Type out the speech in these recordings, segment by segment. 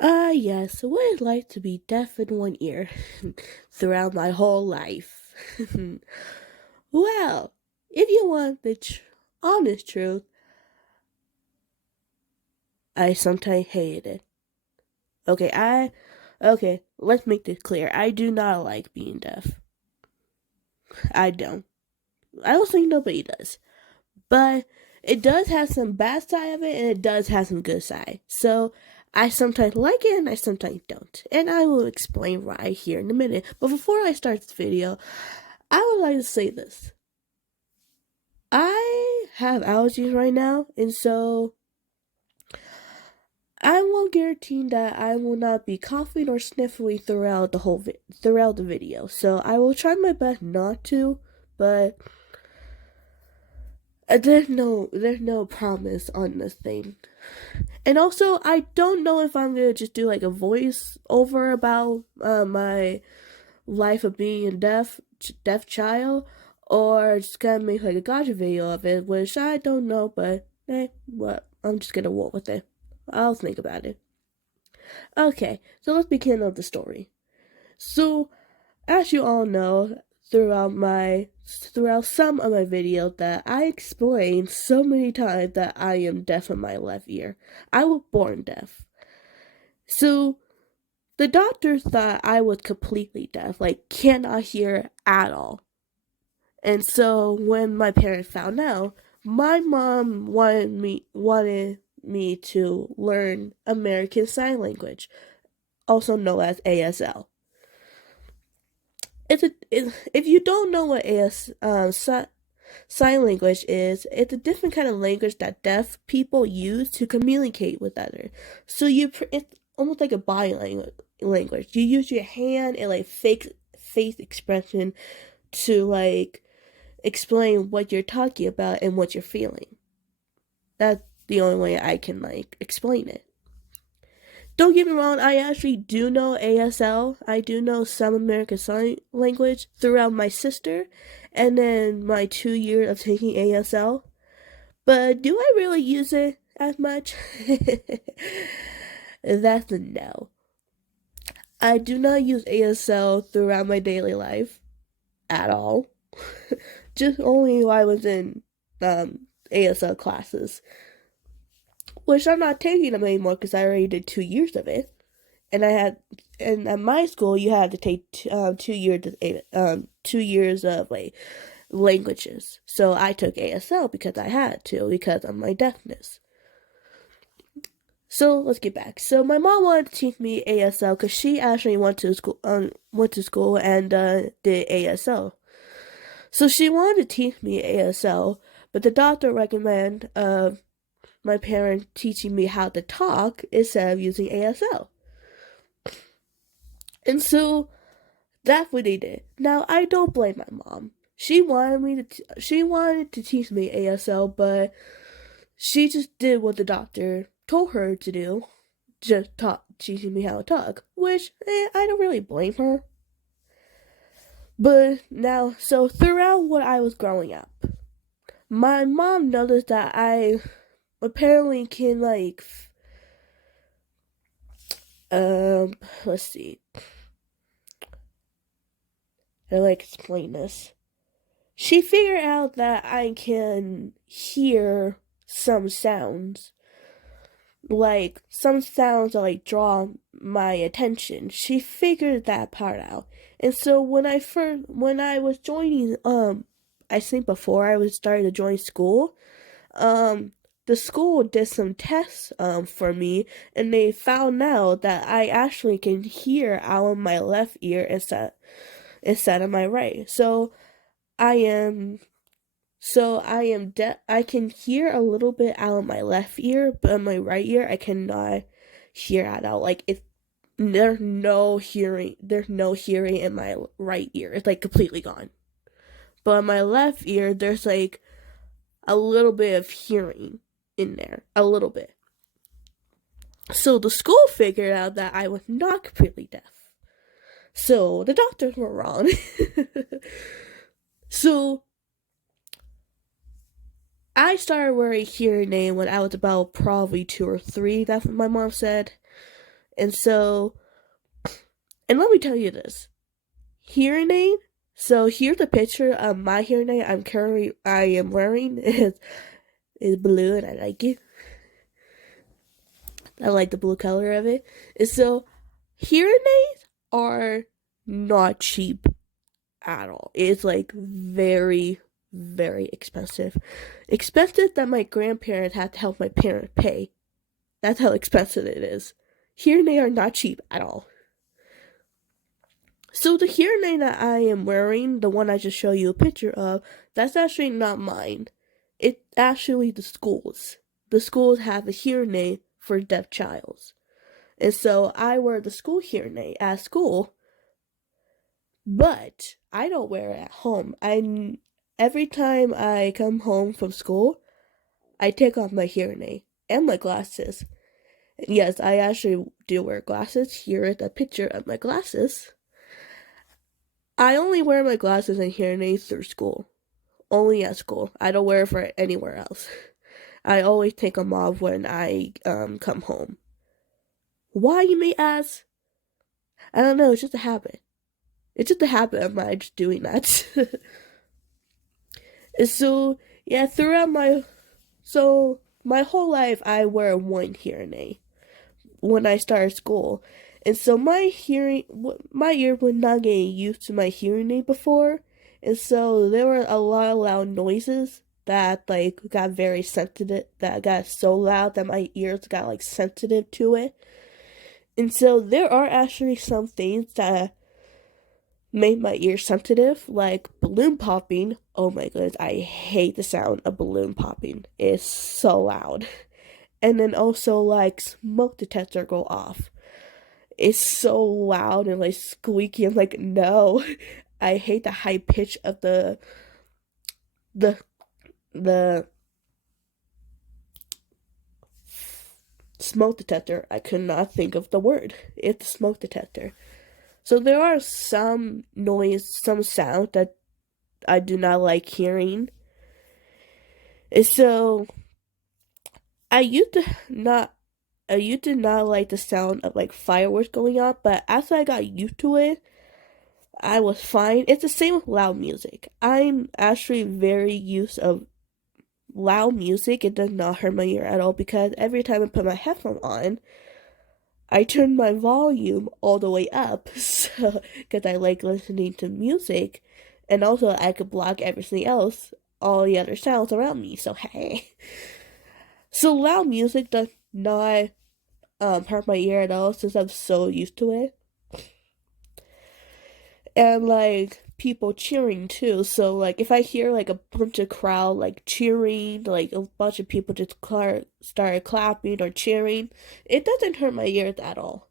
Yes, what it's like to be deaf in one ear throughout my whole life. Well, if you want the honest truth, I sometimes hated it. Okay, let's make this clear. I do not like being deaf. I don't. I don't think nobody does. But it does have some bad side of it, and it does have some good side. So I sometimes like it, and I sometimes don't. And I will explain why here in a minute. But before I start this video, I would like to say this. I have allergies right now, and so I won't guarantee that I will not be coughing or sniffling throughout throughout the video. So I will try my best not to, but there's no promise on this thing. And also, I don't know if I'm gonna just do like a voice over about my life of being a deaf child, or just gonna make like a gotcha video of it, which I don't know, but what? I'm just gonna roll with it. I'll think about it. Okay, so let's begin of the story. So, as you all know, throughout some of my videos that I explained so many times that I am deaf in my left ear. I was born deaf. So the doctor thought I was completely deaf, like cannot hear at all. And so when my parents found out, my mom wanted me to learn American Sign Language, also known as ASL. If you don't know what sign language is, it's a different kind of language that deaf people use to communicate with others. So it's almost like a body language. You use your hand and like fake face expression to like explain what you're talking about and what you're feeling. That's the only way I can like explain it. Don't get me wrong, I actually do know ASL. I do know some American Sign Language throughout my sister and then my 2 years of taking ASL. But do I really use it as much? That's a no. I do not use ASL throughout my daily life at all. Just only while I was in ASL classes, which I'm not taking them anymore because I already did 2 years of it. And at my school you had to take 2 years of 2 years of like languages. So I took ASL because I had to because of my deafness. So let's get back. So my mom wanted to teach me ASL because she actually went to school and did ASL. So she wanted to teach me ASL, but the doctor recommended my parents teaching me how to talk instead of using ASL. And so that's what they did. Now I don't blame my mom. She wanted to teach me ASL, but she just did what the doctor told her to do, just teaching me how to talk, which I don't really blame her. But now, so throughout what I was growing up, my mom noticed that I apparently can like, let's see, how do I explain this? She figured out that I can hear some sounds, like some sounds that like draw my attention. She figured that part out. And so when I was joining I think before I was starting to join school, um the school did some tests for me, and they found out that I actually can hear out of my left ear instead of my right. I am I can hear a little bit out of my left ear, but in my right ear I cannot hear at all. Like if there's no hearing in my right ear. It's like completely gone. But in my left ear there's like a little bit of hearing in there. A little bit. So the school figured out that I was not completely deaf. So the doctors were wrong. So I started wearing hearing aid when I was about probably 2 or 3. That's what my mom said. And so, and let me tell you this, hearing aid. So here's a picture of my hearing aid I am wearing. Is blue and I like it. I like the blue color of it. And so hearing aids are not cheap at all. It's like very, very expensive. Expensive that my grandparents had to help my parents pay. That's how expensive it is. Hearing aids are not cheap at all. So the hearing aid that I am wearing, the one I just showed you a picture of, that's actually not mine. It's actually the school's. The schools have a hearing aid for deaf childs. And so I wear the school hearing aid at school, but I don't wear it at home. Every time I come home from school, I take off my hearing aid and my glasses. Yes, I actually do wear glasses. Here is a picture of my glasses. I only wear my glasses and hearing aids through school. Only at school. I don't wear it for anywhere else. I always take them off when I come home. Why, you may ask? I don't know, it's just a habit. It's just a habit of mine just doing that. So, yeah, my whole life I wear one hearing aid when I started school. And so my ear was not getting used to my hearing aid before. And so there were a lot of loud noises that like got very sensitive, that got so loud that my ears got like sensitive to it. And so there are actually some things that made my ears sensitive, like balloon popping. Oh my goodness, I hate the sound of balloon popping. It's so loud. And then also like smoke detector go off. It's so loud and like squeaky. I'm like, no. I hate the high pitch of the smoke detector. I could not think of the word. It's a smoke detector. So there are some sound that I do not like hearing. And so I used to not like the sound of like fireworks going off, but as I got used to it, I was fine. It's the same with loud music. I'm actually very used of loud music. It does not hurt my ear at all because every time I put my headphone on, I turn my volume all the way up, so because I like listening to music, and also I could block everything else, all the other sounds around me. So hey, so loud music does not hurt my ear at all since I'm so used to it, and like people cheering too. So like if I hear like a bunch of crowd like cheering, like a bunch of people just started clapping or cheering, it doesn't hurt my ears at all.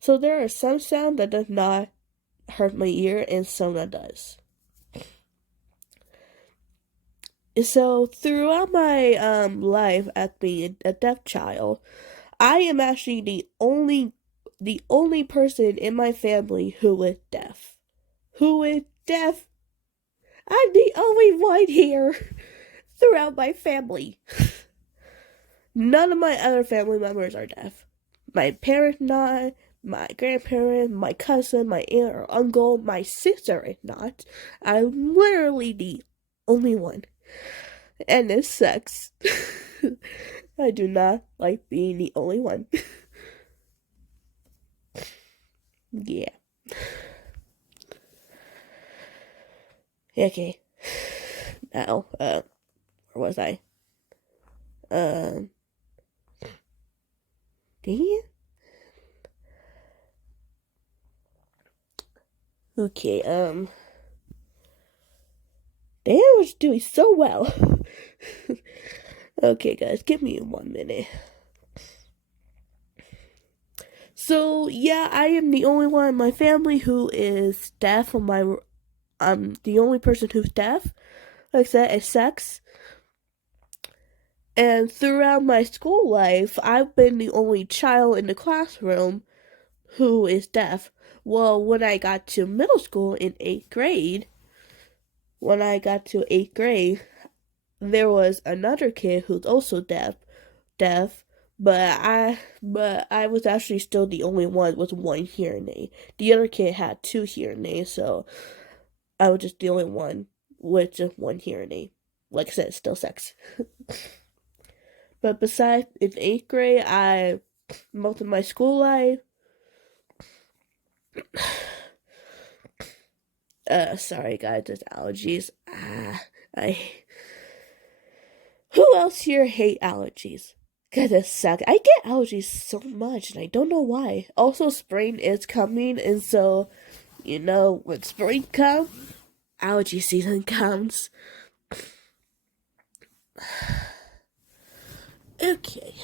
So there are some sound that does not hurt my ear and some that does. So throughout my life as being a deaf child, I am actually the only person in my family who is deaf. Who is deaf? I'm the only one here throughout my family. None of my other family members are deaf. My parents not, my grandparents, my cousin, my aunt or uncle, my sister is not. I'm literally the only one. And it sucks. I do not like being the only one. Yeah. Okay. Now, where was I? Dang it. Okay, damn, I was doing so well. Okay, guys, give me 1 minute. So, yeah, I am the only one in my family who is deaf. I'm the only person who's deaf. Like I said, it sucks. And throughout my school life, I've been the only child in the classroom who is deaf. Well, when I got to middle school in 8th grade, there was another kid who's also deaf, but I was actually still the only one with one hearing aid. The other kid had two hearing aids, so I was just the only one with just one hearing aid. Like I said, still sex. But besides, in eighth grade, most of my school life. Sorry guys, there's allergies. I. Who else here hate allergies? Cause it sucks. I get allergies so much, and I don't know why. Also, spring is coming, and so when spring comes, allergy season comes. Okay.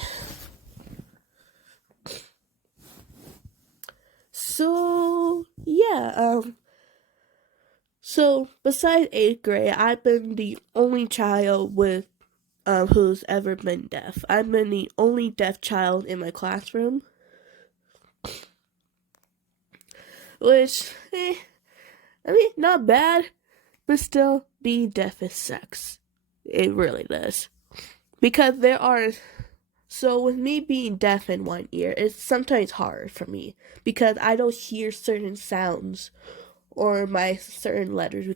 So yeah, so besides eighth grade, I've been the only child with who's ever been deaf. I've been the only deaf child in my classroom, which I mean, not bad, but still, being deaf is sucks. It really does. Because so with me being deaf in one ear, it's sometimes hard for me because I don't hear certain sounds or my certain letters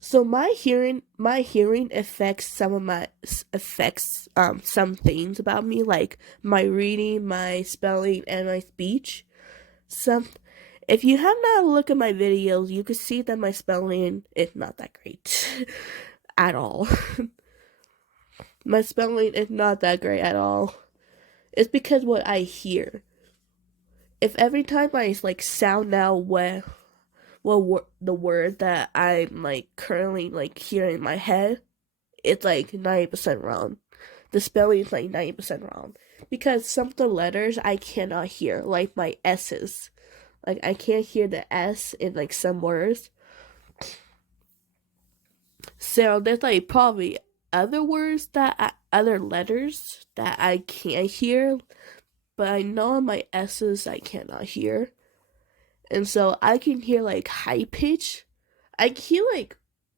so my hearing affects some things about me, like my reading, my spelling, and my speech. Some If you have not looked at my videos, you can see that my spelling is not that great at all. My spelling is not that great at all. It's because what I hear. If every time I sound out the word that I'm currently hearing in my head, it's 90% wrong. The spelling is 90% wrong because some of the letters I cannot hear, like my S's. I can't hear the S in some words. So there's probably other letters that I can't hear, but I know my S's I cannot hear. And so I can hear high pitch. I can hear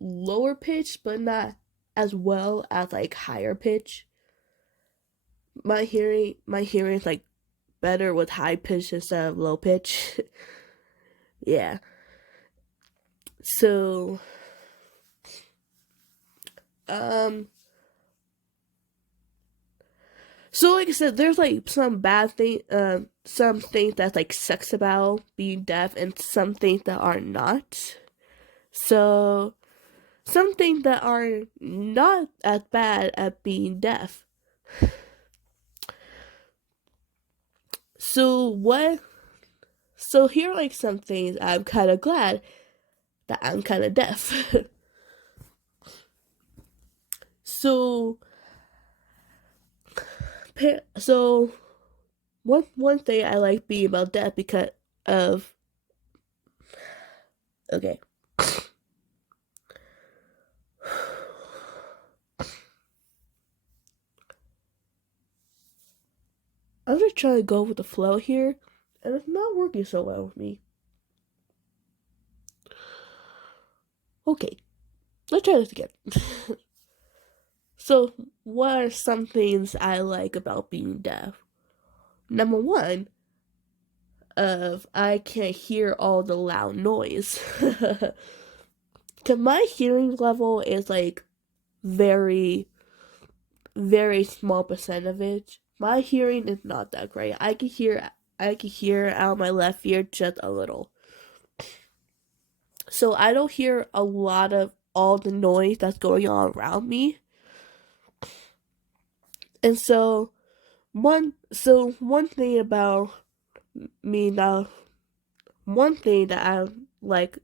lower pitch, but not as well as higher pitch. My hearing is better with high pitch instead of low pitch. Yeah. So um so like I said, there's some things that sucks about being deaf, and some things that are not. So some things that are not as bad at being deaf. So what? So here are some things I'm kind of glad that I'm kind of deaf. so so one thing I like being about deaf because of okay. I'm just trying to go with the flow here, and it's not working so well with me. Okay, let's try this again. So, what are some things I like about being deaf? Number one, I can't hear all the loud noise. Cause my hearing level is very, very small percent of it. My hearing is not that great. I can hear out my left ear just a little. So I don't hear a lot of all the noise that's going on around me. And one thing about me now, one thing that I like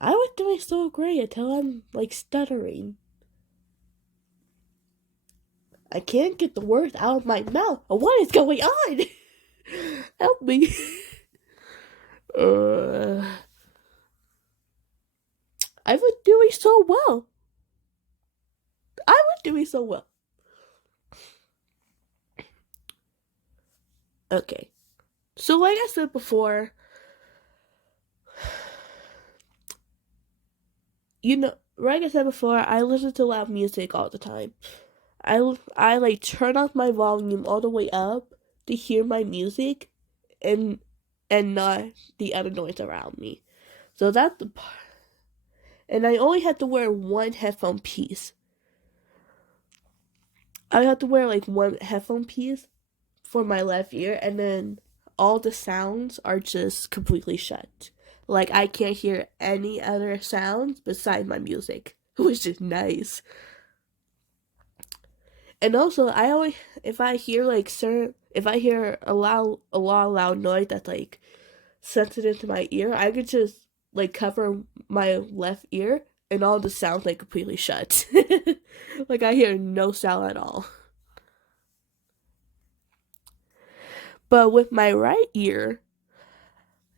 I was doing so great until I'm stuttering. I can't get the words out of my mouth. What is going on? Help me. uh, I was doing so well. I was doing so well. Okay. So like I said before, you know, like I said before, I listen to loud music all the time. I like turn up my volume all the way up to hear my music and not the other noise around me. So that's the part. And I only had to wear one headphone piece. I had to wear like one headphone piece for my left ear, and then all the sounds are just completely shut. Like I can't hear any other sounds besides my music, which is nice. And also, I always if I hear like certain if I hear a lot of loud noise that's like sensitive to my ear, I could just like cover my left ear and all the sounds like completely shut. Like I hear no sound at all. But with my right ear,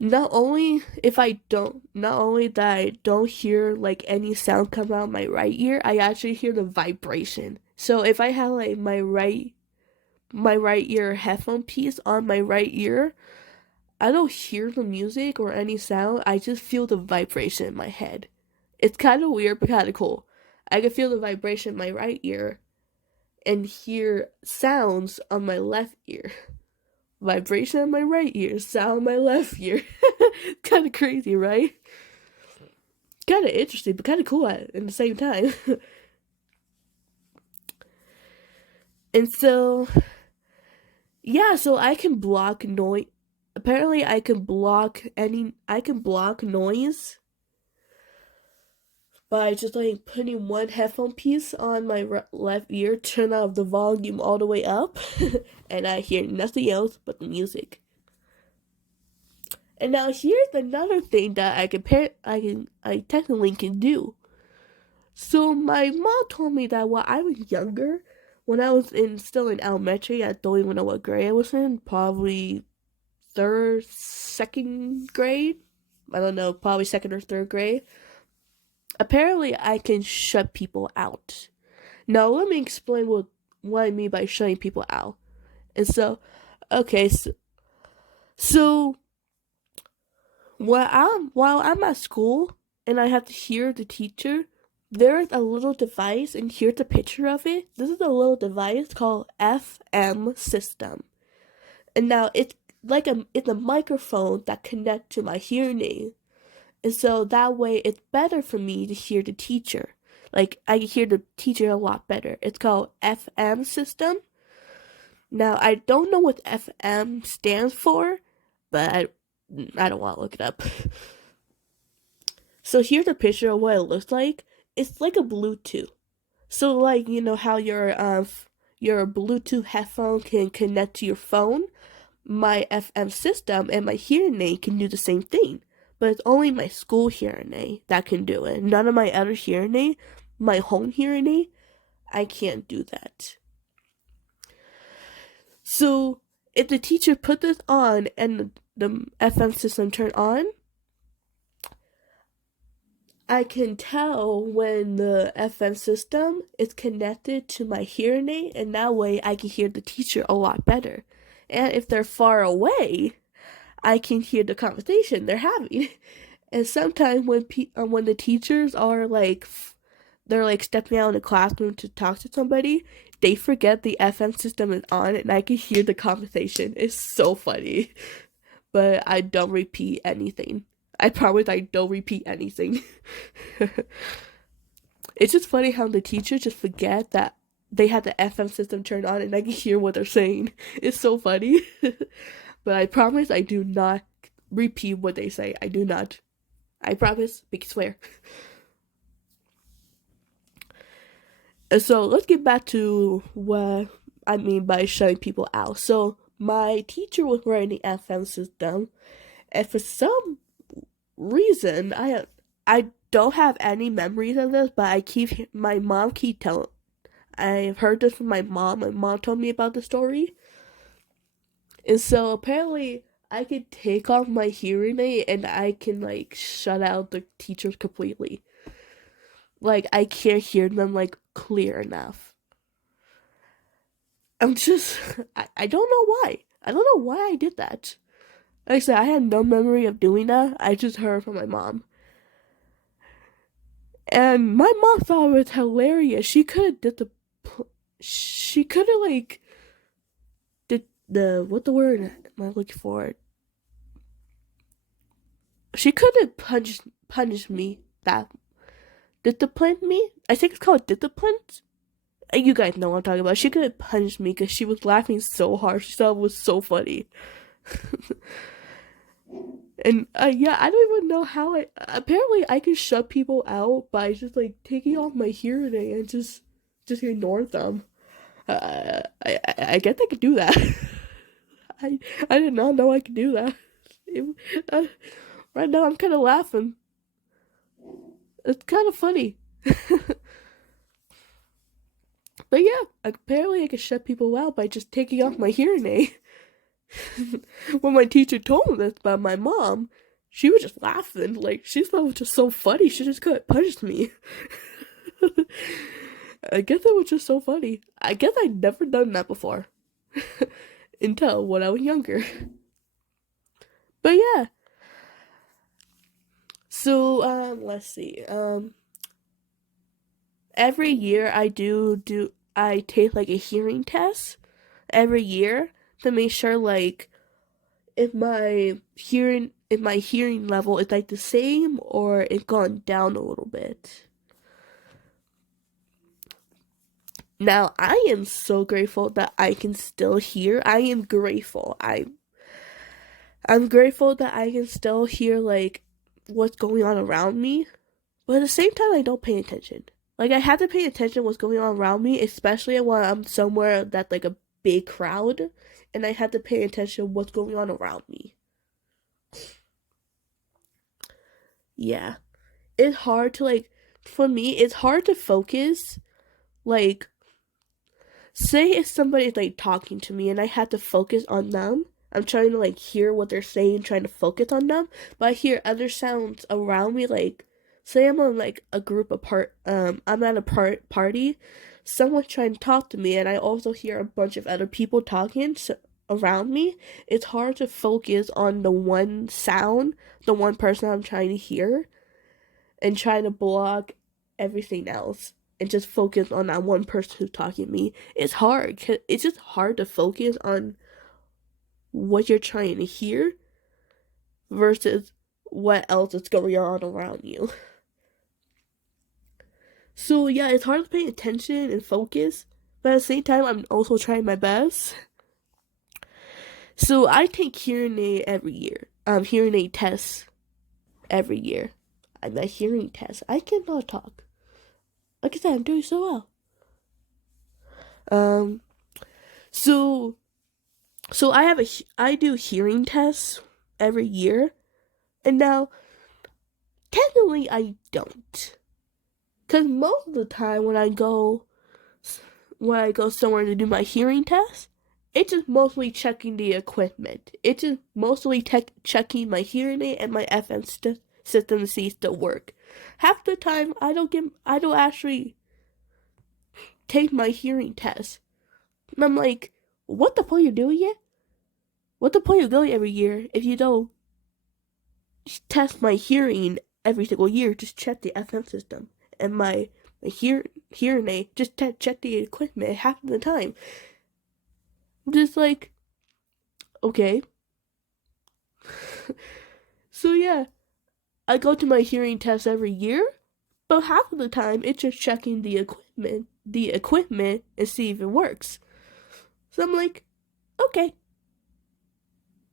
not only that I don't hear like any sound come out of my right ear, I actually hear the vibration. So if I have like my right ear headphone piece on my right ear, I don't hear the music or any sound. I just feel the vibration in my head. It's kind of weird but kind of cool. I can feel the vibration in my right ear and hear sounds on my left ear. Vibration in my right ear, sound in my left ear. Kind of crazy, right? Kind of interesting, but kind of cool at the same time. And so, yeah, so I can block noise. Apparently, I can block noise by just like putting one headphone piece on my left ear, turn out the volume all the way up, and I hear nothing else but the music. And now here's another thing that I technically can do. So my mom told me that when I was younger, when I was still in elementary, I don't even know what grade I was in, probably third, second grade. I don't know, probably second or third grade. Apparently, I can shut people out. Now, let me explain what I mean by shutting people out. And so, okay, so while I'm at school and I have to hear the teacher, there is a little device, and here's a picture of it. This is a little device called FM system, and now it's a microphone that connects to my hearing aid. And so that way it's better for me to hear the teacher. Like I can hear the teacher a lot better. It's called FM system. Now I don't know what FM stands for, but I don't want to look it up. So here's a picture of what it looks like. It's like a Bluetooth. So like you know how your Bluetooth headphone can connect to your phone, my FM system and my hearing aid can do the same thing. But it's only my school hearing aid that can do it. None of my other hearing aid, my home hearing aid, I can't do that. So if the teacher put this on and the FM system turned on, I can tell when the FM system is connected to my hearing aid, and that way I can hear the teacher a lot better. And if they're far away, I can hear the conversation they're having. And sometimes when the teachers are like they're like stepping out in the classroom to talk to somebody, they forget the FM system is on, and I can hear the conversation. It's so funny, but I don't repeat anything. I promise I don't repeat anything. It's just funny how the teachers just forget that they had the FM system turned on, and I can hear what they're saying. It's so funny. But I promise I do not repeat what they say. I do not. I promise. Big swear. And so let's get back to what I mean by shutting people out. So my teacher was wearing the FM system, and for some reason I don't have any memories of this, but my mom keep telling. I've heard this from my mom. My mom told me about the story. And so apparently I could take off my hearing aid and I can like shut out the teachers completely. Like I can't hear them like clear enough. I'm just I don't know why. I don't know why I did that. Like I said, I had no memory of doing that. I just heard from my mom. And my mom thought it was hilarious. She could have did she could have like did the what the word am I looking for? She could have punished me. That disciplined me. I think it's called disciplined. You guys know what I'm talking about. She could have punished me because she was laughing so hard. She thought it was so funny. And yeah, I don't even know how I. Apparently, I can shut people out by just like taking off my hearing aid and just ignore them. I guess I could do that. I I did not know I could do that. It, uh, right now, I'm kind of laughing. It's kind of funny. But yeah, apparently I could shut people out by just taking off my hearing aid. When my teacher told me this about my mom, she was just laughing. Like, she thought it was just so funny. She just couldn't punish me. I guess it was just so funny. I guess I'd never done that before. Until when I was younger. But yeah. So, let's see. Every year I take like a hearing test every year to make sure like if my hearing level is like the same or it's gone down a little bit. Now I am so grateful that I can still hear. I am grateful. I'm grateful that I can still hear like what's going on around me, but at the same time I don't pay attention. Like I have to pay attention what's going on around me, especially when I'm somewhere that's like a big crowd, and I have to pay attention what's going on around me. Yeah. It's hard to like for me it's hard to focus like say if somebody's like talking to me and I have to focus on them. I'm trying to like hear what they're saying, trying to focus on them, but I hear other sounds around me like say I'm on like a group apart I'm at a party, someone's trying to talk to me and I also hear a bunch of other people talking around me. It's hard to focus on the one sound, the one person I'm trying to hear and try to block everything else and just focus on that one person who's talking to me. It's hard. It's just hard to focus on what you're trying to hear versus what else is going on around you. So yeah, it's hard to pay attention and focus, but at the same time, I'm also trying my best. So I take hearing aid every year. Hearing aid tests every year. I'm a hearing test. I cannot talk. Like I said, I'm doing so well. Um, so I do hearing tests every year, and now technically I don't, cause most of the time when I go somewhere to do my hearing test, it's just mostly checking the equipment. It's just mostly checking my hearing aid and my FM system to see if still work. Half the time I don't actually take my hearing test. And I'm like, what the point are you doing it? What the point of going every year if you don't test my hearing every single year? Just check the FM system and my hearing aid. Just check the equipment half of the time. I'm just like, okay. So yeah, I go to my hearing test every year, but half of the time it's just checking the equipment and see if it works. So I'm like, okay,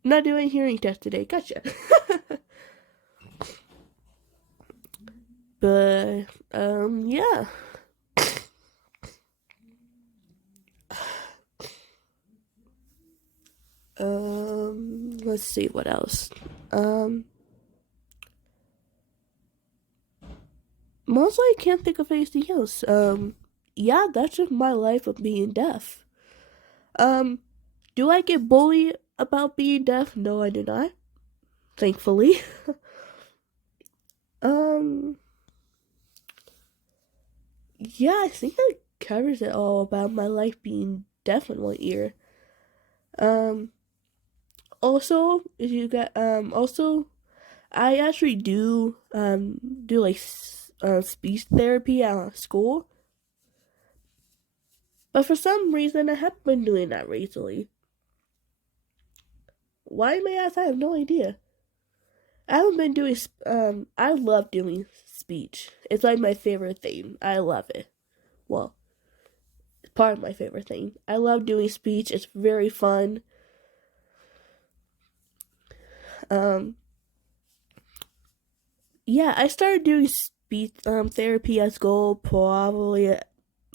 not doing hearing test today. Gotcha. But yeah. Let's see what else. Um, Mostly I can't think of anything else. Yeah, that's just my life of being deaf. Um, do I get bullied about being deaf? No, I do not. Thankfully. um, yeah, I think that covers it all about my life being deaf in one ear. Um, also, if you got also I actually do like speech therapy at school, but for some reason I haven't been doing that recently. Why may I ask? I have no idea. I haven't been doing. I love doing speech. It's like my favorite thing. I love it. Well, it's part of my favorite thing. I love doing speech. It's very fun. Um, yeah, I started doing speech therapy at school probably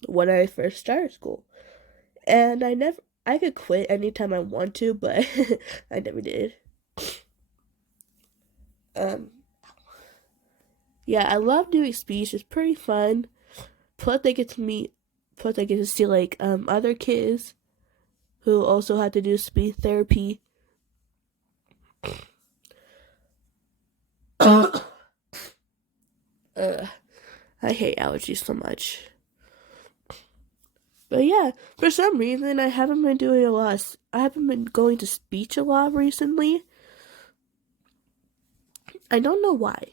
when I first started school, and I could quit anytime I want to, but I never did. Um, yeah, I love doing speech. It's pretty fun. Plus, I get to meet. Plus, I get to see like other kids who also had to do speech therapy. uh, I hate allergies so much. But yeah, for some reason, I haven't been doing a lot. I haven't been going to speech a lot recently. I don't know why.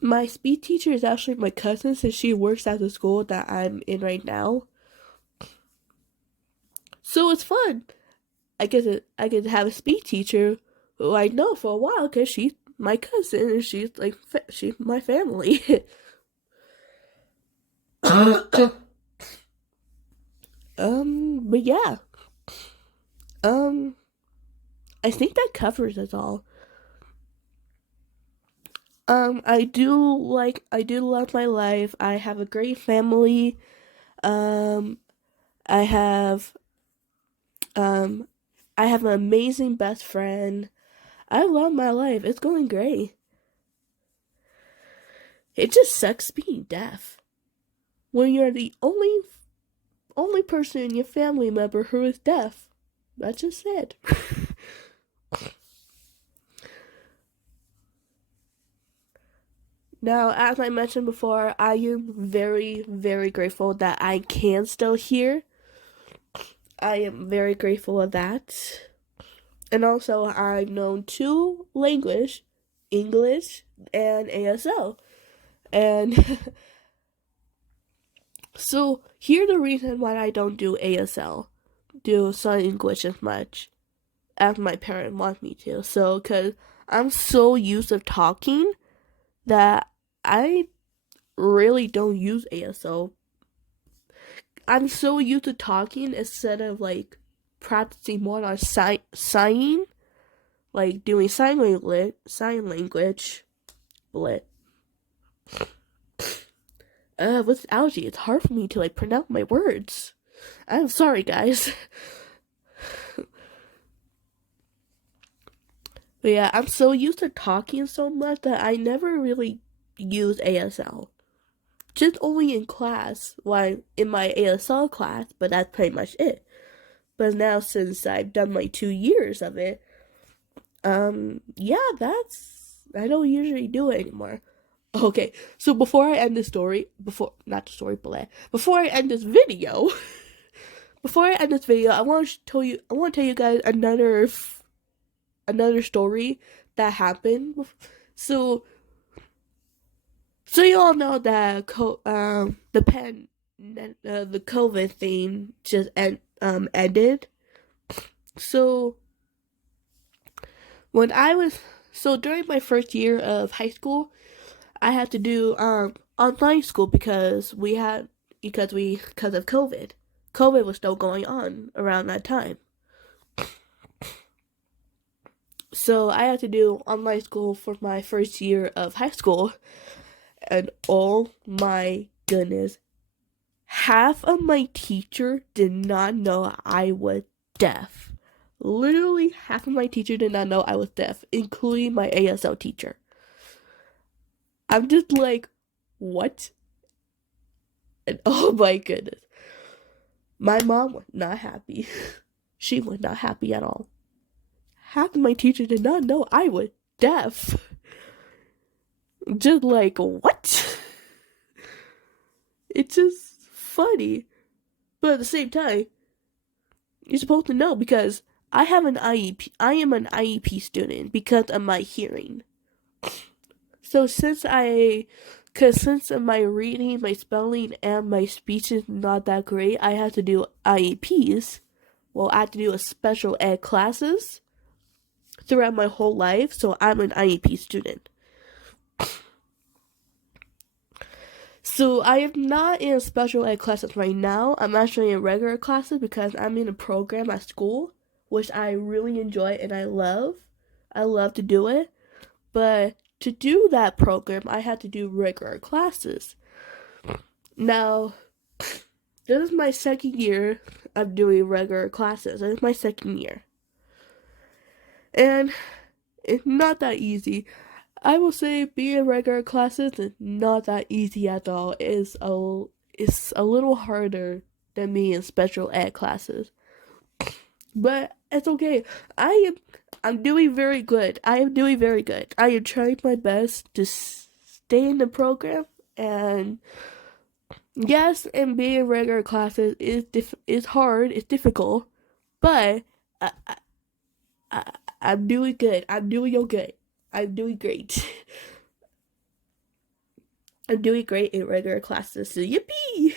My speech teacher is actually my cousin, since she works at the school that I'm in right now. So it's fun. I get to have a speech teacher who I know for a while because she's my cousin and she's like she's my family. But yeah. Um, I think that covers it all. I do love my life. I have a great family. Um, I have, um, I have an amazing best friend. I love my life. It's going great. It just sucks being deaf when you're the only person in your family member who is deaf. That's just sad. Now, as I mentioned before, I am very, very grateful that I can still hear. I am very grateful of that. And also, I've known two languages, English and ASL. And so, here's the reason why I don't do ASL, do sign English as much as my parents want me to. So, because I'm so used to talking that I really don't use ASL. I'm so used to talking instead of like practicing more on signing, like doing sign language. Blit. With allergy, it's hard for me to like pronounce my words. I'm sorry, guys. But yeah, I'm so used to talking so much that I never really use ASL. Just only in class, like in my ASL class, but that's pretty much it. But now since I've done my 2 years of it, yeah, I don't usually do it anymore. Okay, so before I end the story, not the story, but before I end this video, I want to tell you guys another story that happened. So, you all know that the COVID thing just ended. So when I was during my first year of high school, I had to do online school because of COVID. COVID was still going on around that time. So I had to do online school for my first year of high school. And oh my goodness, half of my teacher did not know I was deaf. Literally half of my teacher did not know I was deaf, including my ASL teacher. I'm just like, what? And oh my goodness. My mom was not happy. She was not happy at all. Half of my teacher did not know I was deaf. Just like, what? It's just funny. But at the same time, you're supposed to know because I have an IEP. I am an IEP student because of my hearing. So since my reading, my spelling, and my speech is not that great, I had to do IEPs. Well, I had to do a special ed classes throughout my whole life, so I'm an IEP student. So I am not in special ed classes right now. I'm actually in regular classes because I'm in a program at school, which I really enjoy and I love. I love to do it. But to do that program, I had to do regular classes. Now, this is my second year of doing regular classes. This is my second year. And it's not that easy. I will say being in regular classes is not that easy at all. It's a little harder than being in special ed classes. But it's okay. I'm doing very good. I am doing very good. I am trying my best to stay in the program, and yes, and being in regular classes is hard. It's difficult, but I, I I'm doing good. I'm doing okay. I'm doing great. I'm doing great in regular classes. So yippee!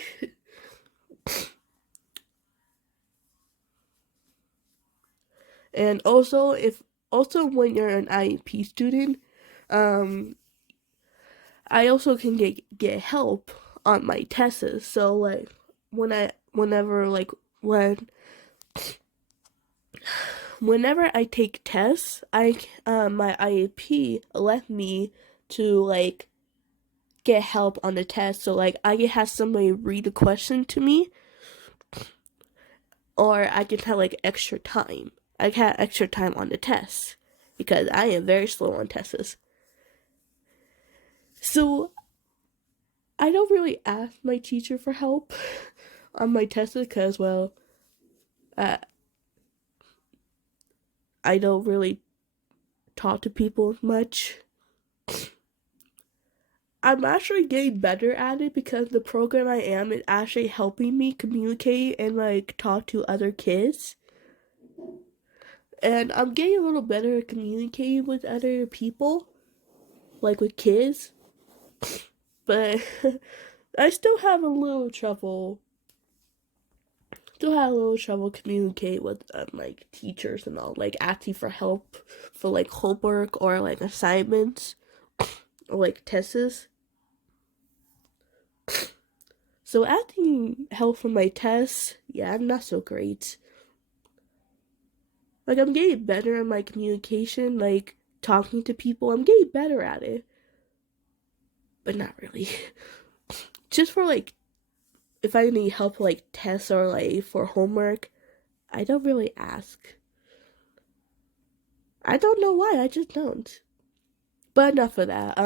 And also when you're an IEP student, um, I also can get help on my tests. So like whenever like whenever I take tests, my IEP let me to like get help on the test. So like I can have somebody read the question to me, or I can have like extra time. I can have extra time on the test because I am very slow on tests. So I don't really ask my teacher for help on my tests because, well, uh, I don't really talk to people much. I'm actually getting better at it because the program I am is actually helping me communicate and like talk to other kids. And I'm getting a little better at communicating with other people, like with kids. But I still have a little trouble communicate with like teachers and all, like asking for help for like homework or like assignments or like tests. So asking help for my tests, yeah, I'm not so great. Like I'm getting better at my communication, like talking to people. I'm getting better at it, but not really. Just for like if I need help like tests or like for homework, I don't really ask. I don't know why, I just don't. But enough of that.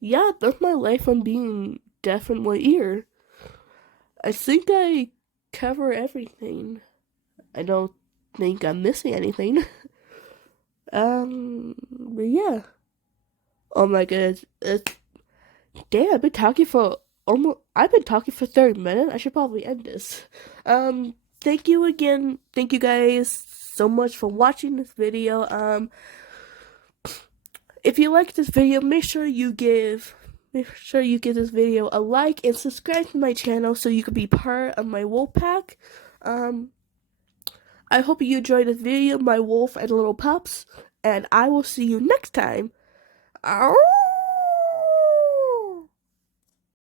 Yeah, that's my life on being deaf in one ear. I think I cover everything. I don't think I'm missing anything. But yeah. Oh my goodness. Damn, I've been talking for 30 minutes. I should probably end this. Thank you again. Thank you guys so much for watching this video. If you like this video, make sure you give this video a like and subscribe to my channel so you can be part of my wolf pack. I hope you enjoyed this video, my wolf and little pups, and I will see you next time. Ow!